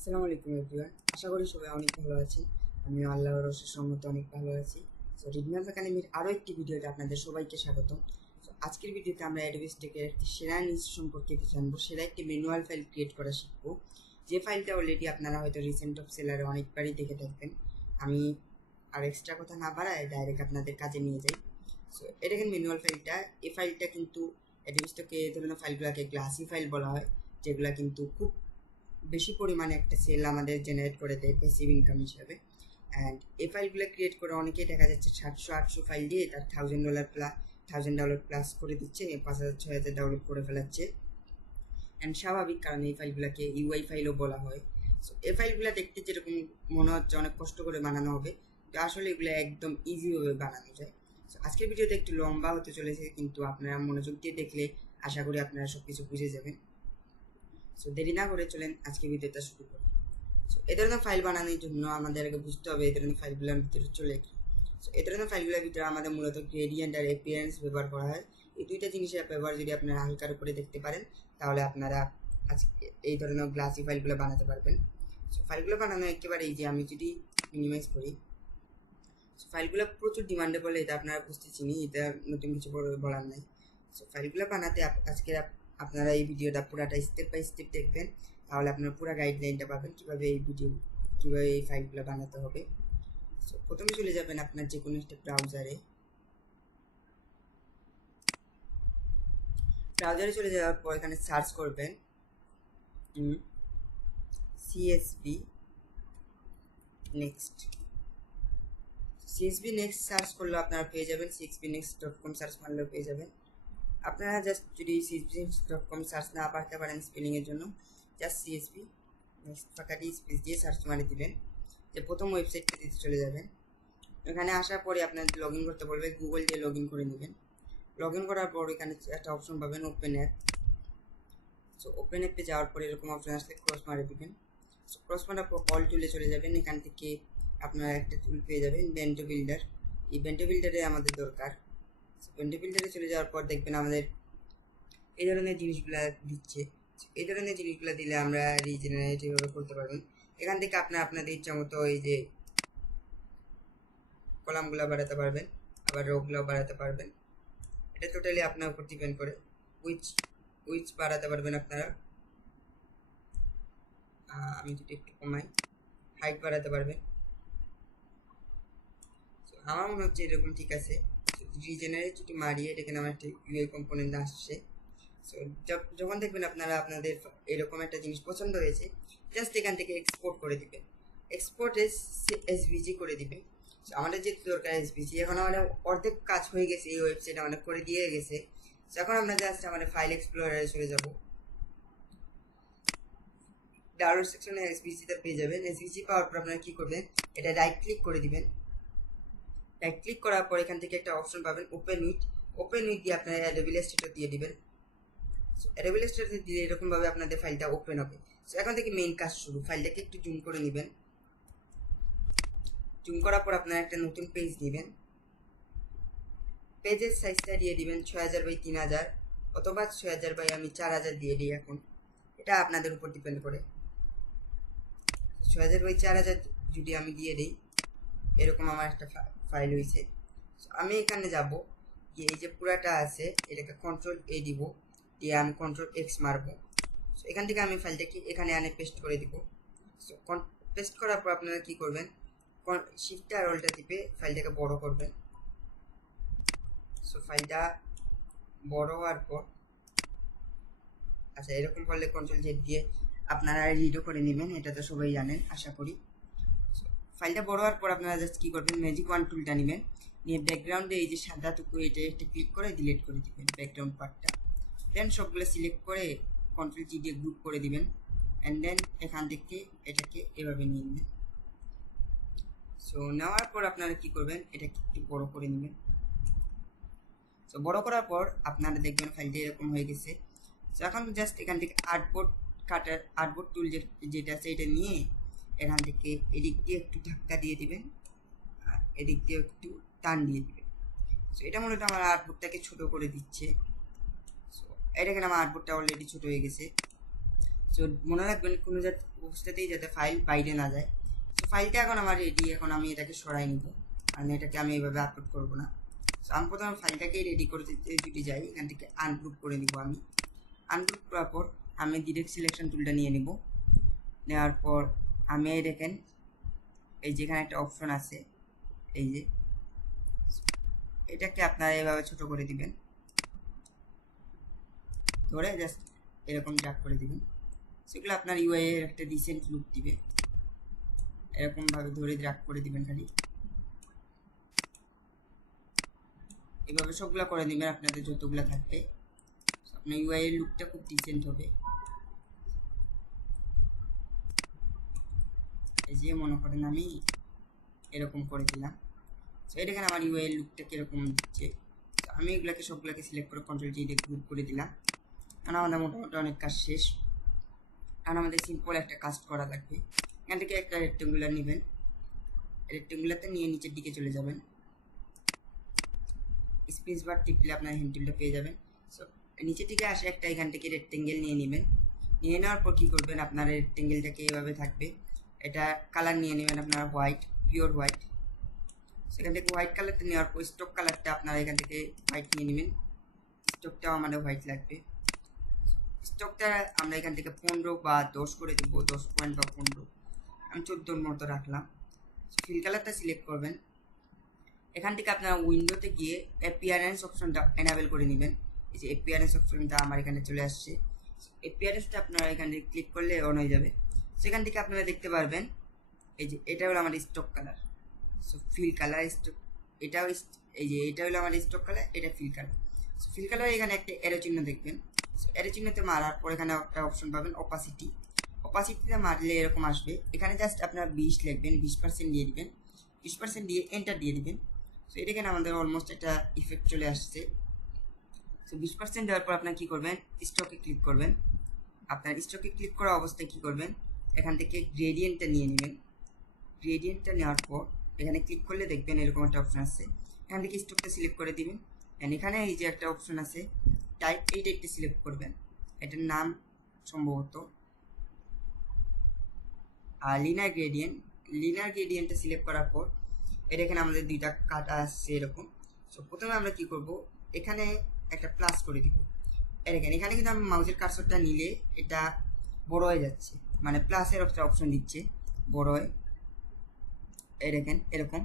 আসসালামু আলাইকুম এভরিওয়ান, আশা করি সবাই অনেক ভালো আছেন। আমিও আল্লাহর অশেষ রহমতে অনেক ভালো আছি। সো রিডম্যাপ একাডেমির আরও একটি ভিডিওতে আপনাদের সবাইকে স্বাগতম। সো আজকের ভিডিওতে আমরা অ্যাডোবি স্টেকের একটি সেরা ইনস্টল সম্পর্কে জানবো, সেরা একটি ম্যানুয়াল ফাইল ক্রিয়েট করা শিখবো। যে ফাইলটা অলরেডি আপনারা হয়তো রিসেন্ট অফ সেলারে অনেকবারই দেখে থাকবেন। আমি আর এক্সট্রা কথা না বাড়ায় ডাইরেক্ট আপনাদের কাজে নিয়ে যাই। সো এটা দেখেন ম্যানুয়াল ফাইলটা। এই ফাইলটা কিন্তু অ্যাডোবি স্টকে এই ধরনের ফাইলগুলোকে গ্লাসি ফাইল বলা হয়, যেগুলো কিন্তু খুব বেশি পরিমাণে একটা সেল আমাদের জেনারেট করে দেয় প্যাসিভ ইনকাম হিসাবে। অ্যান্ড এই ফাইলগুলো ক্রিয়েট করে অনেকেই দেখা যাচ্ছে 700-800 ফাইল দিয়ে তার $1000 প্লাস করে দিচ্ছে, 5000-6000 ডাউনলোড করে ফেলাচ্ছে। অ্যান্ড স্বাভাবিক, কারণ এই ফাইলগুলোকে ইউআই ফাইলও বলা হয়। সো এই ফাইলগুলো দেখতে যেরকম মনে হচ্ছে অনেক কষ্ট করে বানানো হবে, তো আসলে এগুলো একদম ইজিভাবে বানানো যায়। সো আজকের ভিডিওতে একটু লম্বা হতে চলেছে, কিন্তু আপনারা মনোযোগ দিয়ে দেখলে আশা করি আপনারা সব কিছু বুঝে যাবেন। সো দেরি না করে চলেন আজকে ভিডিওটা শুরু করি। সো এই ধরনের ফাইল বানানোর জন্য আমাদের আগে বুঝতে হবে এই ধরনের ফাইলগুলোর ভিতরে চলে কি। সো এই ধরনের ফাইলগুলোর ভিতরে আমাদের মূলত গ্রেডিয়েন্ট আর অ্যাপিয়ারেন্স ব্যবহার করা হয়। এই দুইটা জিনিসের ব্যবহার যদি আপনারা হালকার উপরে দেখতে পারেন, তাহলে আপনারা আজকে এই ধরনের গ্লাসি ফাইলগুলো বানাতে পারবেন। সো ফাইলগুলো বানানো একেবারে এই যে আমি যদি মিনিমাইজ করি, সো ফাইলগুলো প্রচুর ডিমান্ডে বলে এটা আপনারা বুঝতেছিনি, এটা নতুন কিছু বলার নাই। সো ফাইলগুলো বানাতে আজকে আপনারা এই ভিডিওটা পুরাটা স্টেপ বাই স্টেপ দেখবেন, তাহলে আপনারা পুরো গাইডলাইনটা পাবেন কীভাবে এই ফাইলগুলো বানাতে হবে। সো প্রথমে চলে যাবেন আপনার যে কোনো একটা ব্রাউজারে চলে যাওয়ার পর এখানে সার্চ করবেন CSV next. CSV next search করলে আপনারা পেয়ে যাবেন, cxbnext.com সার্চ মারলেও পেয়ে যাবেন। আপনারা জাস্ট যদি cxbnext.com সার্চ না পারতে পারেন স্পেলিংয়ের জন্য, জাস্ট সিএসভি নেক্সট ফাঁকাটি স্পেস দিয়ে সার্চ মারি দিবেন, যে প্রথম ওয়েবসাইটটা দিতে চলে যাবেন। এখানে আসার পরে আপনাদের লগ ইন করতে বলবে, গুগল দিয়ে লগ ইন করে নেবেন। লগ ইন করার পর এখানে একটা অপশন পাবেন ওপেন অ্যাপ। সো ওপেন অ্যাপে যাওয়ার পরে এরকম অপশন আসলে ক্রস মারে দেবেন। সো ক্রস মারার পর অল টুলে চলে যাবেন। এখান থেকে আপনারা একটা টুল পেয়ে যাবেন বেন্টো বিল্ডার। এই বেন্টো বিল্ডারে আমাদের দরকার। বেন্টো বিল্ডারে চলে যাওয়ার পর দেখবেন আমাদের এই ধরনের জিনিসগুলো দিচ্ছে। এই ধরনের জিনিসগুলো দিলে আমরা রিজেনারেট এভাবে করতে পারবেন। এখান থেকে আপনারা আপনাদের ইচ্ছা মতো এই যে কলামগুলো বাড়াতে পারবেন, আবার রোগুলো বাড়াতে পারবেন। এটা টোটালি আপনার উপর ডিপেন্ড করে। উইচ বাড়াতে পারবেন আপনারা। আমি যদি একটু কমাই, হাইট বাড়াতে পারবেন। আমার মনে হচ্ছে এরকম ঠিক আছে। রিজেনারেট যদি মারিয়ে এখানে আমার একটা ইউআই কম্পোনেন্ট আসছে। সো যখন দেখবেন আপনারা আপনাদের এরকম একটা জিনিস পছন্দ হয়েছে, জাস্ট এখান থেকে এক্সপোর্ট করে দিবেন। এক্সপোর্ট এসভিজি করে দিবেন। আমাদের যেহেতু দরকার এসভিজি, এখন আমাদের অর্ধেক কাজ হয়ে গেছে, এই ওয়েবসাইট আমাদের করে দিয়ে গেছে। এখন আমরা জাস্ট আমাদের ফাইল এক্সপ্লোরারে চলে যাব। ডাউনলোড সেকশনে এসভিজিটা পেয়ে যাবেন। এসভিজি পাওয়ার পর আপনারা কী করবেন, এটা রাইট ক্লিক করে দিবেন। রাইট ক্লিক করার পর এখান থেকে একটা অপশন পাবেন ওপেন উইথ দিয়ে আপনারা অ্যাডোবি ইলাস্ট্রেটর দিয়ে দিবেন। অ্যাডোবি ইলাস্ট্রেটর দিলে এরকমভাবে আপনাদের ফাইলটা ওপেন হবে। সো এখন থেকে মেইন কাজ শুরু। ফাইলটাকে একটু জুম করে নেবেন। জুম করার পর আপনারা একটা নতুন পেজ নেবেন। পেজের সাইজটা দিয়ে দিবেন 6000x3000 অথবা 6000 আমি 4000 দিয়ে দিই। এখন এটা আপনাদের উপর ডিপেন্ড করে। 6000x4000 যদি আমি দিয়ে দিই, এরকম আমার একটা ফাইল হয়েছে। আমি এখানে যাব গিয়ে এই যে পুরাটা আছে এটাকে Ctrl+A দিব, দিয়ে আমি Ctrl+X মারবো। সো এখান থেকে আমি ফাইলটাকে এখানে আনে পেস্ট করে দিব। সো পেস্ট করার পর আপনারা কি করবেন, শিফট আর অল্টা টিপে ফাইলটাকে বড় করবেন। সো ফাইলটা বড় হওয়ার পর আচ্ছা এরকম করলে Ctrl+Z দিয়ে আপনারা রিডও করে নেবেন, এটা তো সবাই জানেন আশা করি। ফাইলটা বড় হওয়ার পর আপনারা জাস্ট কী করবেন, ম্যাজিক ওয়ান টুলটা নেবেন, নিয়ে ব্যাকগ্রাউন্ডে এই যে সাদা টুকু এটা একটা ক্লিক করে ডিলিট করে দিবেন ব্যাকগ্রাউন্ড পার্টটা। দেন সবগুলো সিলেক্ট করে Ctrl+G দিয়ে গ্রুপ করে দিবেন। অ্যান্ড দেন এখান থেকে এটাকে এভাবে নিয়ে নেবেন। সো নেওয়ার পর আপনারা কি করবেন, এটাকে একটু বড় করে নেবেন। সো বড় করার পর আপনারা দেখবেন ফাইলটা এরকম হয়ে গেছে। সো এখন জাস্ট এখান থেকে আর্টবোর্ড টুল যেটা আছে এটা নিয়ে এখান থেকে এদিক দিয়ে একটু ধাক্কা দিয়ে দিবেন, আর এদিক দিয়ে একটু টান দিয়ে দিবেন। সো এটা মূলত আমার আর্টবোর্ডটাকে ছোট করে দিচ্ছে। সো এটা এখানে আমার আর্টবোর্ডটা অলরেডি ছোট হয়ে গেছে। সো মনে রাখবেন কোনো অবস্থাতেই যাতে ফাইল বাইরে না যায়। তো ফাইলটা এখন আমার রেডি, এখন আমি এটাকে সরাই নিব, কারণ এটাকে আমি এইভাবে আপলোড করবো না। সো আমি প্রথমে ফাইলটাকে রেডি করতে যদি যাই, এখান থেকে আনগ্রুপ করে নিব। আমি আনগ্রুপ করার পর আমি ডিরেক্ট সিলেকশন টুলটা নিয়ে নিব। নেওয়ার পর আমি দেখেন এই যেখানে একটা অপশন আছে, এই যে এটাকে আপনারা এইভাবে ছোট করে দিবেন, ধরে জাস্ট এরকম ড্র্যাগ করে দিবেন। সেগুলো আপনার ইউআই এর একটা ডিসেন্ট লুক দিবে। এরকম ভাবে ধরে ড্র্যাগ করে দিবেন, খালি এভাবে সবগুলা করে দিবেন আপনাদের যতগুলা থাকবে। আপনার ইউআই এর লুকটা খুব ডিসেন্ট হবে। এই যে মনে করেন আমি এরকম করে দিলাম, তো এখানে আমার ইউআই এর লুকটা কিরকম দিচ্ছে। আমি এগুলাকে সবগুলাকে সিলেক্ট করে কন্ট্রোল জি দিয়ে গ্রুপ করে দিলাম। কারণ আমাদের মোটামুটি অনেক কাজ শেষ, কারণ আমাদের সিম্পল একটা কাজ করা লাগবে। এখান থেকে একটা রেক্টেঙ্গুলার নেবেন, রেক্টেঙ্গুলারটা নিয়ে নিচের দিকে চলে যাবেন, স্পেস বার টিপলে আপনার হ্যান্ডেলটা পেয়ে যাবেন। সো নিচের দিকে আসে একটা এখান থেকে রেক্টেঙ্গেল নিয়ে নেবেন। নিয়ে নেওয়ার পর কী করবেন, আপনার রেক্টেঙ্গেলটাকে এভাবে থাকবে, এটা কালার নিয়ে নেবেন আপনারা হোয়াইট, পিওর হোয়াইট। সেখান থেকে হোয়াইট কালারটা নেওয়ার পর স্টক কালারটা আপনারা এখান থেকে হোয়াইট নিয়ে নেবেন। স্টকটাও আমাদের হোয়াইট লাগবে। স্টকটা আমরা এখান থেকে 15 বা 10 করে দেবো, 10 পয়েন্ট বা 15, আমি 14 মতো রাখলাম। ফিল কালারটা সিলেক্ট করবেন। এখান থেকে আপনারা উইন্ডোতে গিয়ে অ্যাপিয়ারেন্স অপশনটা এনাবেল করে নেবেন। এই যে অ্যাপিয়ারেন্স অপশনটা আমার এখানে চলে আসছে, অ্যাপিয়ারেন্সটা আপনারা এখানে ক্লিক করলে অন হয়ে যাবে। সেখান থেকে আপনারা দেখতে পারবেন এই যে এটা হলো আমার stock colour. So fill colour stock, এটাও এই যে এটা হলো আমার স্টক কালার, এটা fill colour. So fill colour এখানে একটা এরো চিহ্ন দেখবেন। সো এরো চিহ্নতে মারার পর এখানে একটা অপশন পাবেন অপাসিটি, অপাসিটিতে মারলে এরকম আসবে। এখানে জাস্ট আপনারা 20 লিখবেন, 20% দিয়ে দিবেন, 20% দিয়ে এন্টার দিয়ে দিবেন। সো এটা এখানে আমাদের অলমোস্ট একটা ইফেক্ট চলে আসছে। সো 20% দেওয়ার পর আপনার কী করবেন, স্টকে ক্লিক করবেন। আপনার স্টকে ক্লিক করা অবস্থায় কী করবেন, এখান থেকে গ্রেডিয়েন্টটা নিয়ে নেবেন। গ্রেডিয়েন্টটা নেওয়ার পর এখানে ক্লিক করলে দেখবেন এরকম একটা অপশন আছে, এখান থেকে স্টকটা সিলেক্ট করে দিবেন। অ্যান্ড এখানে এই যে একটা অপশন আছে টাইপ, এই টাইপটা সিলেক্ট করবেন। এটার নাম সম্ভবত লিনার গ্রেডিয়েন্ট। লিনার গ্রেডিয়েন্টটা সিলেক্ট করার পর এটা এখানে আমাদের দুইটা কাটা আসছে এরকম। সো প্রথমে আমরা কি করব, এখানে একটা প্লাস করে দিব। এখানে কিন্তু আমি মাউসের কার্সরটা নিলে এটা বড় হয়ে যাচ্ছে, মানে প্লাসের একটা অপশন দিচ্ছে বড় হয়ে। এই দেখেন এরকম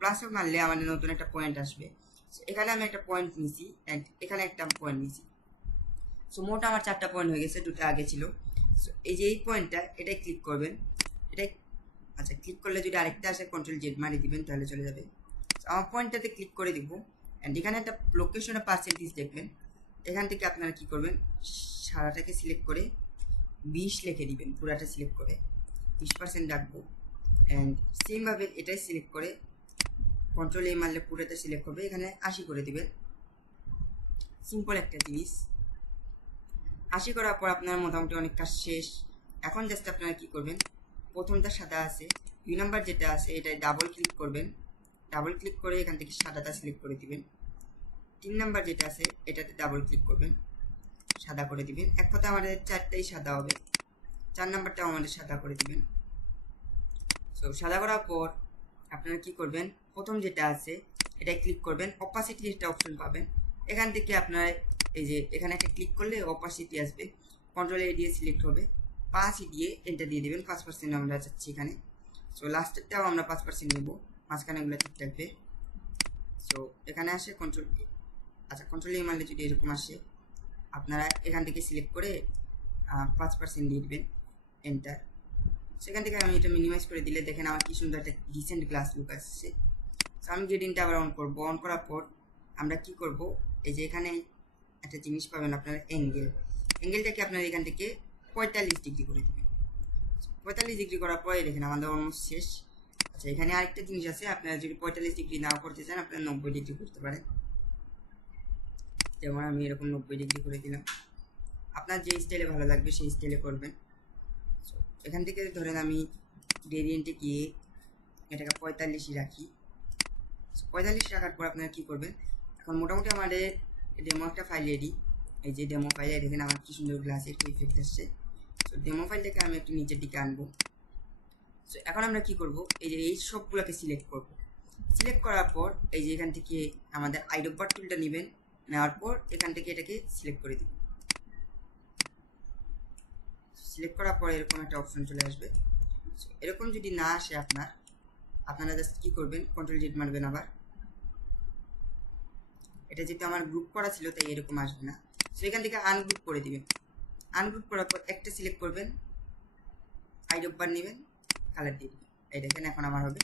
প্লাস মারলে আমাদের নতুন একটা পয়েন্ট আসবে। এখানে আমি একটা পয়েন্ট নিছি অ্যান্ড এখানে একটা পয়েন্ট নিছি। সো মোট আমার 4টা পয়েন্ট হয়ে গেছে, 2টা আগে ছিল। সো এই যে এই পয়েন্টটা, এটাই ক্লিক করবেন। এটাই আচ্ছা, ক্লিক করলে যদি আরেকটা আসে কন্ট্রোল জেড মারি দিবেন তাহলে চলে যাবে। আমার পয়েন্টটাতে ক্লিক করে দিব অ্যান্ড এখানে একটা লোকেশনে পার্সেন্টেজ দেখবেন। এখান থেকে আপনারা কি করবেন, সারাটাকে সিলেক্ট করে 20 লিখে দিবেন, পুরাটা সিলেক্ট করে 20% রাখবো। অ্যান্ড সেমভাবে এটাই সিলেক্ট করে কন্ট্রোল এ মারলে পুরোটা সিলেক্ট করবে, এখানে 80 করে দিবেন। সিম্পল একটা জিনিস। 80 করার পর আপনার মোটামুটি অনেক কাজ শেষ। এখন জাস্ট আপনারা কি করবেন, প্রথমটা সাদা আছে, 2 নাম্বার যেটা আছে এটাই ডাবল ক্লিক করবেন। ডাবল ক্লিক করে এখান থেকে সাদাটা সিলেক্ট করে দিবেন। 3 নাম্বার যেটা আছে এটাতে ডাবল ক্লিক করবেন, সাদা করে দিবেন। এক কথা আমাদের 4টাই সাদা হবে। 4 নাম্বারটাও আমাদের সাদা করে দিবেন। সো সাদা করার পর আপনারা কি করবেন, প্রথম যেটা আছে এটাই ক্লিক করবেন, অপাসিটি একটা অপশন পাবেন। এখান থেকে আপনারা এই যে এখানে একটা ক্লিক করলে অপাসিটি আসবে, কন্ট্রোল এ দিয়ে সিলেক্ট হবে, 5 দিয়ে এন্টার দিয়ে দেবেন। 5% আমরা চাচ্ছি এখানে। সো লাস্টেরটাও আমরা 5% নেব, মাঝখানে এগুলো ঠিক থাকবে। সো এখানে আসে কন্ট্রোল, আচ্ছা কন্ট্রোল এ মারলে যদি এরকম আসে, আপনারা এখান থেকে সিলেক্ট করে 5% দিয়ে দেবেন, এন্টার। সেখান থেকে আমি এটা মিনিমাইজ করে দিলে দেখেন আমার কি সুন্দর একটা ডিসেন্ট গ্লাস লুক আসছে। সো আমি গ্রেডিংটা আবার অন করবো। অন করার পর আমরা কি করব, এই যে এখানে একটা জিনিস পাবেন আপনার অ্যাঙ্গেল। অ্যাঙ্গেলটাকে আপনার এখান থেকে 45 ডিগ্রি করে দেবেন। 45 ডিগ্রি করার পরে দেখেন আমাদের অলমোস্ট শেষ। আচ্ছা এখানে আরেকটা জিনিস আছে, আপনারা যদি 45 ডিগ্রি নাও করতে চান আপনারা 90 ডিগ্রি করতে পারেন। যেমন আমি এরকম 90 ডিগ্রি করে দিলাম, আপনার যে স্টাইলে ভালো লাগবে সেই স্টাইলে করবেন। এখান থেকে ধরেন আমি গ্রেডিয়েন্টে গিয়ে এটাকে 45 রাখি। 45 রাখার পর আপনারা কী করবেন, এখন মোটামুটি আমাদের ডেমো একটা ফাইল রেডি। এই যে ডেমো ফাইলে দেখেন আমার কি সুন্দর গ্লাসে একটা ইফেক্ট আসছে। সো ডেমো ফাইলটাকে আমি একটু নিচের দিকে আনবো। সো এখন আমরা কি করব, এই যে এই সবগুলোকে সিলেক্ট করব। সিলেক্ট করার পর এই যে এখান থেকে আমাদের আইডোবার টুলটা নেবেন, নেওয়ার পর এখান থেকে এটাকে সিলেক্ট করে দিবেন। সিলেক্ট করার পর এরকম একটা অপশন চলে আসবে। এরকম যদি না আসে আপনারা জাস্ট কি করবেন, কন্ট্রোল জেড মারবেন আবার। এটা যেহেতু আমার গ্রুপ করা ছিল তাই এরকম আসবে না। সো এখান থেকে আনগ্রুপ করে দিবেন। আনগ্রুপ করার পর একটা সিলেক্ট করবেন, আইডোবার নেবেন, কালার দিয়ে দিবেন। এই দেখেন এখন আমার হবে।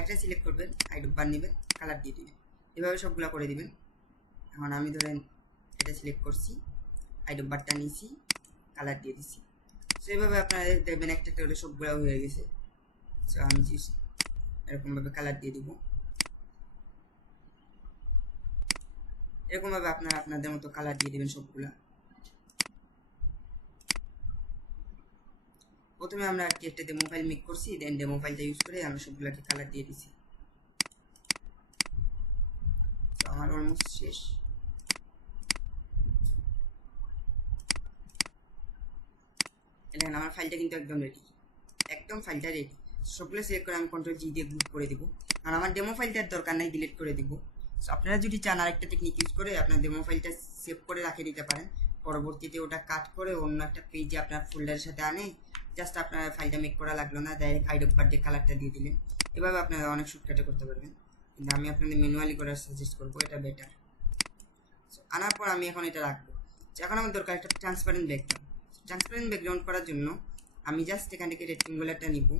একটা সিলেক্ট করবেন, আইডোবার নেবেন, কালার দিয়ে দিবেন। এভাবে সবগুলো করে দিবেন। এখন আমি ধরেন এটা সিলেক্ট করছি, আইডোবারটা নিয়েছি, কালার দিয়ে দিছি। সো এইভাবে আপনারা দেখবেন একটা করে সবগুলো হয়ে গেছে। সো আমি এরকমভাবে কালার দিয়ে দিব। এরকমভাবে আপনারা আপনাদের মতো কালার দিয়ে দেবেন সবগুলা। প্রথমে আমরা একটা ডেমো ফাইল মেক করছি, দেন ডেমো ফাইলটা ইউজ করে আমরা সবগুলাকে কালার দিয়ে দিছি। তো আমার অলমোস্ট শেষ। দেখেন আমার ফাইলটা কিন্তু একদম রেডি, একদম ফাইলটা রেডি। সবগুলো সিলেক্ট করে আমি কন্ট্রোল জি দিয়ে গ্রুপ করে দিব। আর আমার ডেমো ফাইলটার দরকার নাই, ডিলিট করে দিব। সো আপনারা যদি চান আরেকটা টেকনিক ইউজ করে আপনার ডেমো ফাইলটা সেভ করে রাখে দিতে পারেন, পরবর্তীতে ওটা কাট করে অন্য একটা পেজে আপনার ফোল্ডারের সাথে আনে জাস্ট আপনার ফাইলটা মেক করা লাগলো না, ডাইরেক্ট আইডোবার দিয়ে কালারটা দিয়ে দিলেন। এভাবে আপনারা অনেক শর্টকাটে করতে পারবেন, কিন্তু আমি আপনাদের ম্যানুয়ালি করার সাজেস্ট করবো, এটা বেটার। সো আনার পর আমি এখন এটা রাখবো। এখন আমার দরকার একটা ট্রান্সপারেন্ট ব্যাকগ্রাউন্ড। ট্রান্সপারেন্ট ব্যাকগ্রাউন্ড করার জন্য আমি জাস্ট এখান থেকে রেক্টেঙ্গুলারটা নিব,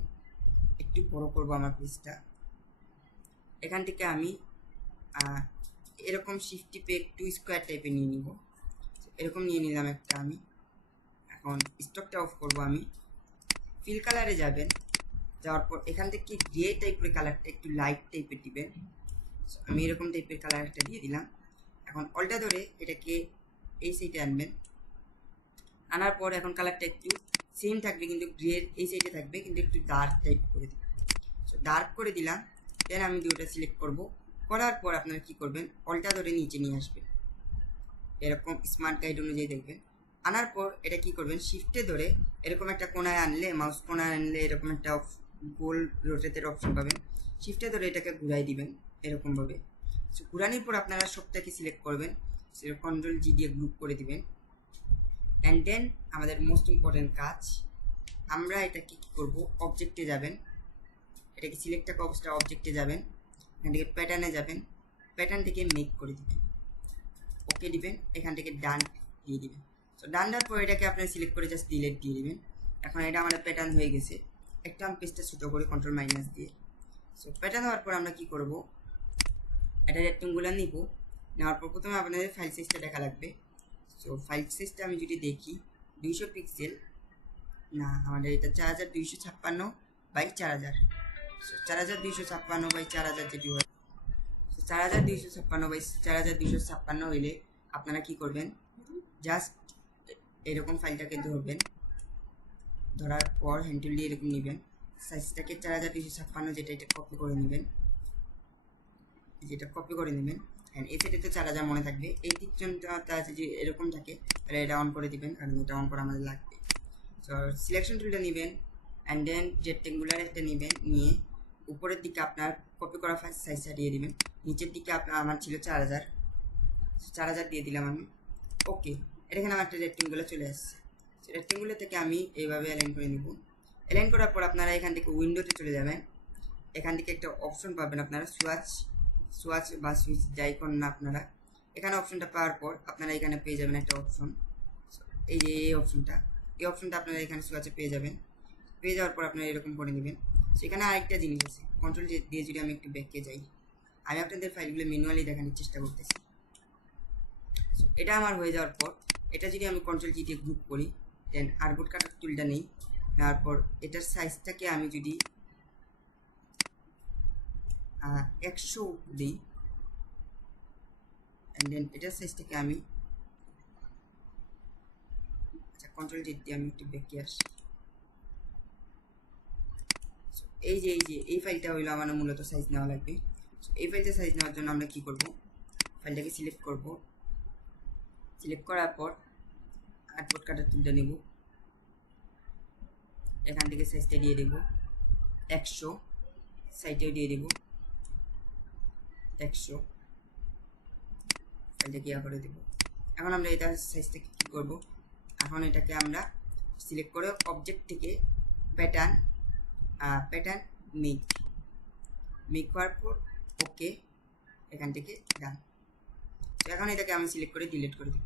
একটু বড় করব আমার পেজটা। এখান থেকে আমি এরকম শিফট টিপে একটু স্কোয়ার টাইপের নিয়ে নিব। এরকম নিয়ে নিলাম একটা আমি। এখন স্টকটা অফ করব আমি। ফিল কালারে যাবেন, যাওয়ার পর এখান থেকে গ্রে টাইপের কালারটা একটু লাইট টাইপের দিবেন। আমি এরকম টাইপের কালার একটা দিয়ে দিলাম। এখন অলটা ধরে এটাকে এই সাইডে আনবেন, আনার পর এখন কালারটা একটু সেম থাকবে কিন্তু গ্রের এই সাইডে থাকবে, কিন্তু একটু ডার্ক টাইপ করে দিবেন। সো ডার্ক করে দিলাম। দেন আমি দুটো সিলেক্ট করব। করার পর আপনারা কি করবেন, অলটা ধরে নিচে নিয়ে আসবেন, এরকম স্মার্ট গাইড অনুযায়ী দেখবেন। আনার পর এটা কি করবেন, শিফটে ধরে এরকম একটা কোনায় আনলে, মাউস কোনায় আনলে এরকম একটা গোল রোটেটের অপশন পাবেন। শিফটে ধরে এটাকে ঘুরাই দিবেন এরকমভাবে। সো ঘুরানোর পর আপনারা সবটাকে সিলেক্ট করবেন, কন্ট্রোল জি দিয়ে গ্রুপ করে দিবেন। অ্যান্ড দেন আমাদের মোস্ট ইম্পর্টেন্ট কাজ, আমরা এটাকে কী করবো, অবজেক্টে যাবেন, এটাকে সিলেক্ট থাকা অবস্থায় অবজেক্টে যাবেন, এখান থেকে প্যাটার্নে যাবেন, প্যাটার্ন থেকে মেক করে দিবেন, ওকে দিবেন, এখান থেকে ডান দিয়ে দিবেন। তো ডান দেওয়ার পর এটাকে আপনি সিলেক্ট করে জাস্ট ডিলিট দিয়ে দিবেন। এখন এটা আমাদের প্যাটার্ন হয়ে গেছে। একটা আমি পেজটা ছোটো করে কন্ট্রোল মাইনাস দিয়ে। সো প্যাটার্ন হওয়ার পর আমরা কী করবো, এটা রেক্টেঙ্গুলার নিব, নেওয়ার পর প্রথমে আপনাদের ফাইল সাইজটা দেখা লাগবে। সো ফাইল সাইজটা আমি যদি দেখি 200 পিক্সেল না, আমাদের এটা 4256 বাই 4000। 4256 বাই 4000 যেটি হয়, 4256 বাই 4256 হইলে আপনারা কি করবেন, জাস্ট এরকম ফাইলটাকে ধরবেন, ধরার পর হ্যান্ডেল দিয়ে এরকম নেবেন, সাইজটাকে 4256 যেটা এটা কপি করে নেবেন, যেটা কপি করে নেবেন। অ্যান্ড এই সাইডে তো 4000 মনে থাকবে, এই টিকচনটা আছে যে এরকম থাকে, তাহলে এটা অন করে দিবেন, কারণ এটা অন করা আমাদের লাগবে। সো সিলেকশন টুলটা নেবেন, অ্যান্ড দেন রেক্টেঙ্গুলার একটা নেবেন, নিয়ে উপরের দিকে আপনার কপি করা ফাইল সাইজটা দিয়ে দিবেন। নিচের দিকে আপনার আমার ছিল 4000 দিয়ে দিলাম আমি, ওকে। এখানে আমার একটা রেক্টেঙ্গুলার চলে আসছে। রেক্টেঙ্গুলার থেকে আমি এইভাবে অ্যালাইন করে নিব। অ্যালাইন করার পর আপনারা এখান থেকে উইন্ডোতে চলে যাবেন, এখান থেকে একটা অপশন পাবেন আপনারা, সোয়াচ বা সুইচ যাই করুন না আপনারা। এখানে অপশনটা পাওয়ার পর আপনারা এখানে পেয়ে যাবেন একটা অপশন, এই যে এই অপশনটা আপনারা এখানে সোয়াচে পেয়ে যাবেন। পেয়ে যাওয়ার পর আপনারা এরকম করে নেবেন। সেখানে আরেকটা জিনিস আছে, কন্ট্রোল দিয়ে যদি আমি একটু ব্যাকে যাই, আমি আপনাদের ফাইলগুলো ম্যানুয়ালি দেখানোর চেষ্টা করতেছি। এটা আমার হয়ে যাওয়ার পর এটা যদি আমি কন্ট্রোল জি দিয়ে গ্রুপ করি, দেন আর্টবোর্ড কাটার টুলটা নেই, নেওয়ার পর এটার সাইজটাকে আমি যদি 100 দিই, অ্যান্ড দেন এটার সাইজটাকে আমি কন্ট্রোল জেড দিয়ে আমি একটু ব্যাকে আসি। এই যে এই ফাইলটা হইলো আমার মূলত সাইজ নেওয়া লাগবে। এই ফাইলটা সাইজ নেওয়ার জন্য আমরা কি করব, ফাইলটাকে সিলেক্ট করব, সিলেক্ট করার পর আর্টবোর্ড কাটার টুলটা নেব, এখান থেকে সাইজটা দিয়ে দেব 100, সাইডেও দিয়ে দেব 100, ফাইলটাকে করে দেব। এখন আমরা এটা সাইজটাকে কী করবো, এখন এটাকে আমরা সিলেক্ট করে অবজেক্ট থেকে প্যাটার্ন মেক করার পর ওকে, এখান থেকে ডান। তো এখন এটাকে আমি সিলেক্ট করে ডিলিট করে দেব।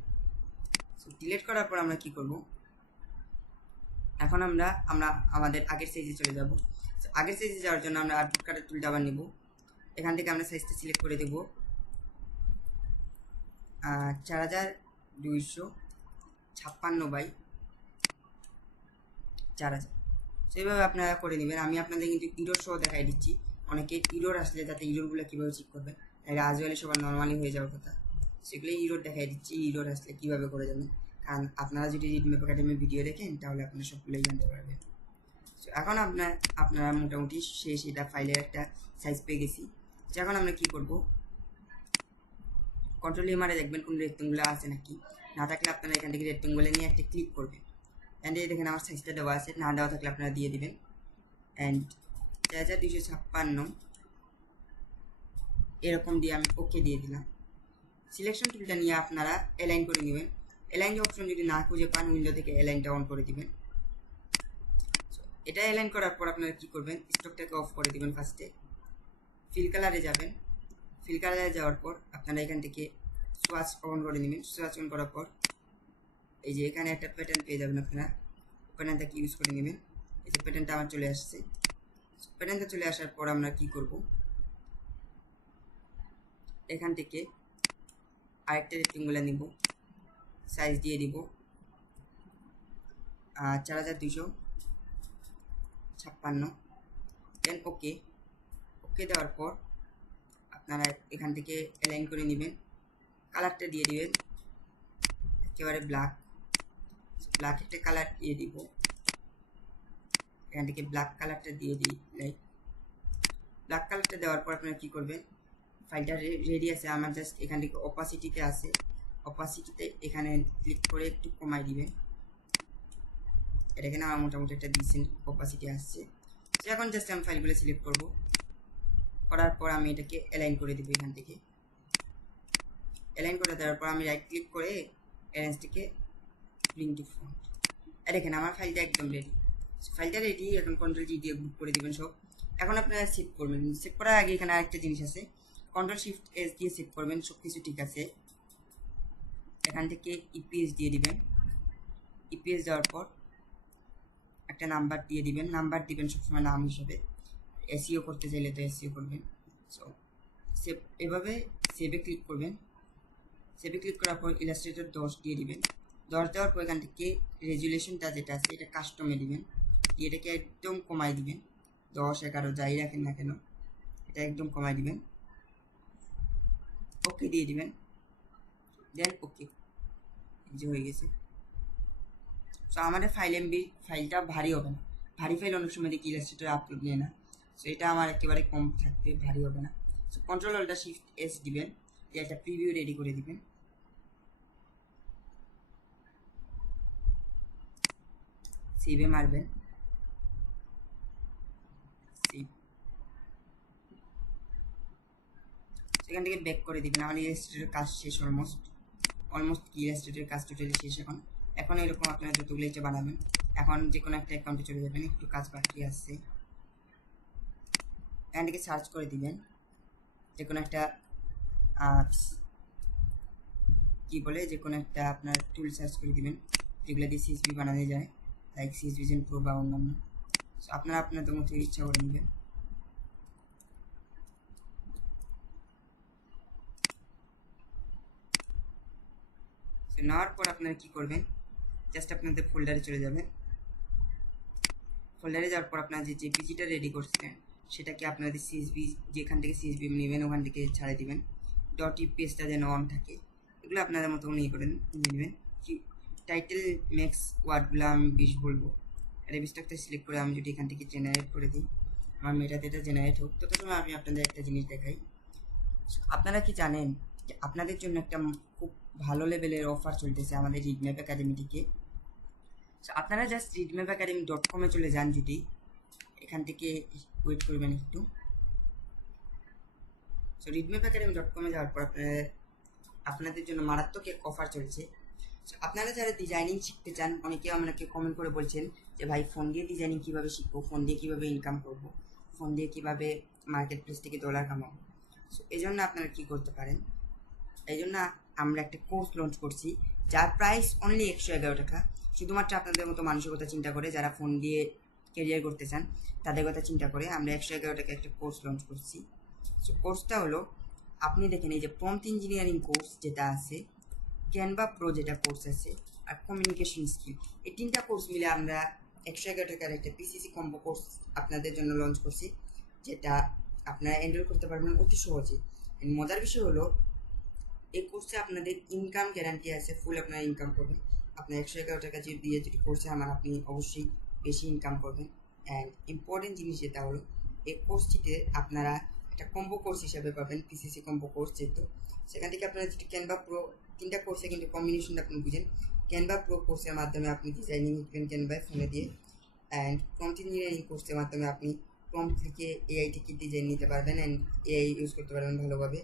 সো ডিলিট করার পর আমরা কি করব, এখন আমরা আমাদের আগের সাইজে চলে যাব। আগের সাইজে যাওয়ার জন্য আমরা আউটপুট কার্ডের টুলটা আবার নেব। এখান থেকে আমরা সাইজটা সিলেক্ট করে দেব 4256/4000। সেইভাবে আপনারা করে নেবেন। আমি আপনাদের কিন্তু ইরোর সহ দেখাই দিচ্ছি, অনেকে ইরোর আসলে যাতে ইরোরগুলো কীভাবে চেক করবেন, তাহলে আজওয়ালি সবার নর্মালি হয়ে যাওয়ার কথা, সেগুলোই ইরোর দেখাই দিচ্ছি, ইরোর আসলে কীভাবে করে যাবেন। কারণ আপনারা যদি রিডম্যাপ একাডেমির ভিডিও দেখেন তাহলে আপনারা সবগুলোই জানতে পারবেন। তো এখন আপনারা মোটামুটি শেষ, এটা ফাইলের একটা সাইজ পেয়ে গেছি। তো এখন আমরা কী করব, কন্ট্রোল মারে দেখবেন কোন রেক্টেঙ্গুলো আছে নাকি, না থাকলে আপনারা এখান থেকে রেক্টেঙ্গুলে নিয়ে একটা ক্লিক করবেন। অ্যান্ড এই দেখেন আমার সাইজটা দেওয়া আছে, না দেওয়া থাকলে আপনারা দিয়ে দিবেন। অ্যান্ড 4256 এরকম দিয়ে আমি ওকে দিয়ে দিলাম। সিলেকশন টুলটা নিয়ে আপনারা অ্যালাইন করে নেবেন। অ্যালাইন অপশন যদি না খুঁজে পান, উইন্ডো থেকে অ্যালাইনটা অন করে দিবেন। এটা অ্যালাইন করার পর আপনারা কী করবেন, স্টকটাকে অফ করে দিবেন। ফার্স্টে ফিল কালারে যাবেন। ফিল কালারে যাওয়ার পর আপনারা এখান থেকে সোয়াচ অন করে নেবেন। সোয়াচ অন করার পর এই যে এখানে একটা প্যাটার্ন পেয়ে যাবেন, আপনারা প্যাটার্নটাকে ইউজ করে নেবেন। এই যে প্যাটার্নটা আমার চলে আসছে। প্যাটার্নটা চলে আসার পর আমরা কি করব, এখান থেকে আরেকটা রেক্টেঙ্গুলার নিব, সাইজ দিয়ে দিব 4256। দেন ওকে দেওয়ার পর আপনারা এখান থেকে অ্যালাইন করে নেবেন। কালারটা দিয়ে দিবেন একেবারে ব্ল্যাক একটা কালার দিয়ে দিব। এখান থেকে ব্ল্যাক কালারটা দিয়ে দিই। ব্ল্যাক কালারটা দেওয়ার পর আপনারা কী করবেন, ফাইলটা রেডি আছে আমার, জাস্ট এখান থেকে অপাসিটিতে আছে, অপাসিটিতে এখানে ক্লিক করে একটু কমাই দিবেন। এটা এখানে আমার মোটামুটি একটা ডিসেন্ট অপাসিটি আসছে। তো এখন জাস্ট আমি ফাইলগুলো সিলেক্ট করব, করার পর আমি এটাকে অ্যালাইন করে দেবো। এখান থেকে অ্যালাইন করে দেওয়ার পর আমি রাইট ক্লিক করে অ্যারেঞ্জ থেকে ব্রিং টু ফ্রন্ট। আর দেখেন আমার ফাইলটা একদম রেডি। ফাইলটা রেডি, এখন কন্ট্রোল জি দিয়ে গ্রুপ করে দেবেন সব। এখন আপনারা সেভ করবেন। সেভ করার আগে এখানে আরেকটা জিনিস আছে, কন্ট্রোল শিফট এস দিয়ে সেভ করবেন। সব কিছু ঠিক আছে। এখান থেকে ইপিএস দিয়ে দিবেন। ইপিএস দেওয়ার পর একটা নাম্বার দিয়ে দিবেন। নাম্বার দিবেন সবসময় নাম হিসেবে। এসইও করতে চাইলে তো এসইও করবেন। সো সেভ, এভাবে সেভে ক্লিক করবেন। সেভে ক্লিক করার পর ইলাস্ট্রেটর 10 দিয়ে দিবেন। 10 দেওয়ার পর এখান থেকে রেজুলেশনটা যেটা আছে এটা কাস্টমে দিবেন, এটাকে একদম কমাই দিবেন। 10, 11 যাই রাখেন না কেন, এটা একদম কমাই দিবেন। ওকে দিয়ে দিবেন। দেন ওকে, এই যে হয়ে গেছে। সো আমাদের ফাইলটা ভারী হবে না। ভারী ফাইল অনেক সময় দেখি ইলাস্ট্রেটর আপলোড নেয় না। সো এটা আমার একেবারে কম থাকবে, ভারী হবে না। So control alter shift S দিবেন, দিয়ে একটা প্রিভিউ রেডি করে দিবেন। সেভে মারবেন, সেভ। সেখান থেকে ব্যাক করে দিবেন। আমার ইলাস্ট্রেটরের কাজ শেষ, অলমোস্ট কি ইলাস্ট্রেটরের কাজ টোটালি শেষ। এখন এরকম আপনারা যতগুলো এটা বানাবেন, এখন যে কোনো একটা অ্যাকাউন্টে চলে যাবেন, একটু কাজ বাকি আছে। এখান থেকে সার্চ করে দিবেন যে কোনো একটা কি বলে, যে কোনো একটা আপনার টুল সার্চ করে দিবেন যেগুলো দিয়ে সিএসভি বানানো যায়, লাইক সিএসভি জেন প্রো বা অন্যান্য। সো আপনারা আপনাদের মতো ইচ্ছা করে নেবেন। নেওয়ার পর আপনারা কি করবেন, জাস্ট আপনাদের ফোল্ডারে চলে যাবেন। ফোল্ডারে যাওয়ার পর আপনারা যে জেপিজিটা রেডি করছেন সেটাকে আপনাদের সিএসভি, যেখান থেকে সিএসভি নেবেন ওখান থেকে ছাড়ে দিবেন। ডট ইপিএসটা যেন অন থাকে, এগুলো আপনাদের মতো নিয়ে করে নিয়ে নেবেন। টাইটেল ম্যাক্স ওয়ার্ডগুলো আমি 20 বলবো। আর এই 20টাকে সিলেক্ট করে আমি যদি এখান থেকে জেনারেট করে দিই, আমার মেটাতে এটা জেনারেট হোক। তত সময় আমি আপনাদের একটা জিনিস দেখাই। আপনারা কি জানেন যে আপনাদের জন্য একটা খুব ভালো লেভেলের অফার চলতেছে আমাদের রিডম্যাপ একাডেমি থেকে। আপনারা জাস্ট readmapacademy.com-এ চলে যান। যদি এখান থেকে ওয়েট করবেন একটু। সো readmapacademy.com-এ যাওয়ার পর আপনাদের জন্য মারাত্মক এক অফার চলছে। আপনারা যারা ডিজাইনিং শিখতে চান, অনেকে আমাকে কমেন্ট করে বলছেন যে ভাই ফোন দিয়ে ডিজাইনিং কীভাবে শিখবো, ফোন দিয়ে কীভাবে ইনকাম করবো, ফোন দিয়ে কীভাবে মার্কেট প্লেস থেকে ডলার কামাবো। সো এই জন্য আপনারা কী করতে পারেন, এই জন্য আমরা একটা কোর্স লঞ্চ করছি যার প্রাইস অনলি 111 টাকা। শুধুমাত্র আপনাদের মতো মানুষের কথা চিন্তা করে, যারা ফোন দিয়ে কেরিয়ার করতে চান তাদের কথা চিন্তা করে আমরা 111 টাকা একটা কোর্স লঞ্চ করছি। সো কোর্সটা হলো, আপনি দেখেন এই যে প্রম্পট ইঞ্জিনিয়ারিং কোর্স যেটা আছে, ক্যানভা প্রো যেটা কোর্স আছে, আর কমিউনিকেশন স্কিল, এই 3টা কোর্স মিলে আমরা 111 টাকার একটা পিসিসি কম্বো কোর্স আপনাদের জন্য লঞ্চ করছি, যেটা আপনারা এনরোল করতে পারবেন অতি সহজে। মজার বিষয় হলো এই কোর্সে আপনাদের ইনকাম গ্যারান্টি আছে, ফুল আপনারা ইনকাম করবেন। আপনার 111 টাকা দিয়ে যদি কোর্সে আমার আপনি অবশ্যই বেশি ইনকাম করবেন। অ্যান্ড ইম্পর্টেন্ট জিনিস যেটা হলো, এই কোর্সটিতে আপনারা একটা কম্বো কোর্স হিসাবে পাবেন, পিসিসি কম্বো কোর্স যেহেতু, সেখান থেকে আপনারা যদি ক্যানভা প্রো 3টা কোর্সে কিন্তু কম্বিনেশনটা আপনি বুঝেন। ক্যানভা প্রো কোর্সের মাধ্যমে আপনি ডিজাইনিং শিখবেন ক্যানভায় ফোনে দিয়ে, অ্যান্ড প্রম্পট ইঞ্জিনিয়ারিং কোর্সের মাধ্যমে আপনি প্রম্পট লিখে এআই থেকে ডিজাইন নিতে পারবেন অ্যান্ড এআই ইউজ করতে পারবেন ভালোভাবে।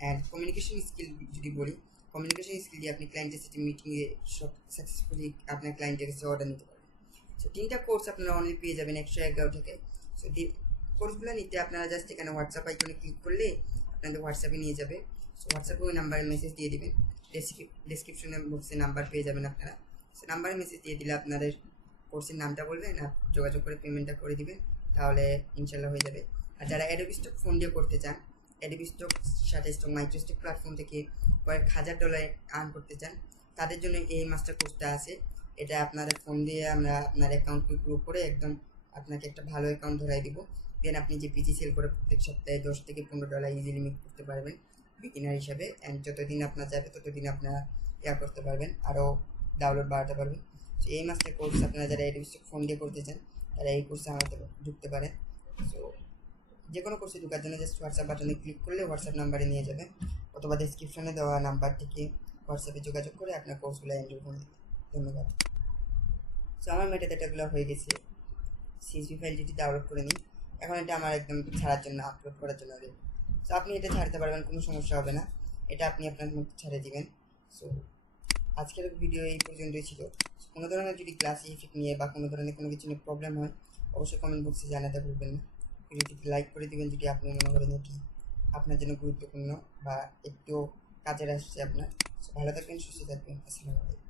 অ্যান্ড কমিউনিকেশন স্কিল যদি বলি, কমিউনিকেশন স্কিল দিয়ে আপনি ক্লায়েন্টের সাথে মিটিংয়ে সাকসেসফুলি আপনার ক্লায়েন্টের কাছে অর্ডার নিতে পারবেন। সো 3টা কোর্স আপনারা অনলি পেয়ে যাবেন 111 টাকায়। সো কোর্সগুলো নিতে আপনারা জাস্ট এখানে হোয়াটসঅ্যাপ আইকনে ক্লিক করলে আপনাদের হোয়াটসঅ্যাপে নিয়ে যাবে। সো হোয়াটসঅ্যাপে ওই নাম্বারে মেসেজ দিয়ে দেবেন, ডেসক্রিপশনে বক্সে নাম্বার পেয়ে যাবেন আপনারা। সো নাম্বারে মেসেজ দিয়ে দিলে আপনাদের কোর্সের নামটা বলবেন আর যোগাযোগ করে পেমেন্টটা করে দিবেন, তাহলে ইনশাল্লাহ হয়ে যাবে। আর যারা অ্যাডোবি স্টক ফোন দিয়ে করতে চান, Adobe stock, Shutterstock, microstock platform থেকে কয়েক হাজার ডলার আর্ন করতে চান, তাদের জন্য এই মাস্টার কোর্সটা আছে। এটা আপনাদের ফোন দিয়ে আমরা আপনার অ্যাকাউন্টকে গ্রো করে একদম আপনাকে একটা ভালো অ্যাকাউন্ট ধরাই দিব। দেন আপনি যে পিজি সেল করে প্রত্যেক সপ্তাহে 10 থেকে 15 ডলার ইজিলি মেক করতে পারবেন বিগিনার হিসাবে। অ্যান্ড যতদিন আপনার যাবে ততদিন আপনারা করতে পারবেন, আরও ডাউনলোড বাড়াতে পারবেন। সো এই মাস্টার কোর্স আপনারা যারা অ্যাডোবি স্টক ফোন দিয়ে করতে চান তারা এই কোর্সে আমাদের ঢুকতে পারেন। সো যে কোনো কোর্সে ঢোকার জন্য জাস্ট হোয়াটসঅ্যাপ বাটনে ক্লিক করলে হোয়াটসঅ্যাপ নাম্বারে নিয়ে যাবেন, অথবা ডেসক্রিপশনে দেওয়া নাম্বারটিকে হোয়াটসঅ্যাপে যোগাযোগ করে আপনার কোর্সগুলো এনরোল করে দেবেন। ধন্যবাদ। সো আমার মেটাডাটাগুলো হয়ে গেছে, সিএসভি ফাইল যেটি ডাউনলোড করে নিই। এখন এটা আমার একদম ছাড়ার জন্য, আপলোড করার জন্য রেডি। সো আপনি এটা ছাড়তে পারবেন, কোনো সমস্যা হবে না, এটা আপনি আপনার মতো ছেড়ে দিবেন। সো আজকের ভিডিও এই পর্যন্তই ছিল। কোনো ধরনের যদি ক্লাস ইফেক্ট নিয়ে বা কোনো ধরনের কোনো কিছু নিয়ে প্রবলেম হয় অবশ্যই কমেন্ট বক্সে জানাতে ভুলবেন না। ভিডিওটিকে লাইক করে দেবেন যদি আপনি মনে করেন এটি আপনার জন্য গুরুত্বপূর্ণ বা একটু কাজের আসছে আপনার। ভালো থাকবেন, সুস্থ থাকবেন। আসসালামু আলাইকুম।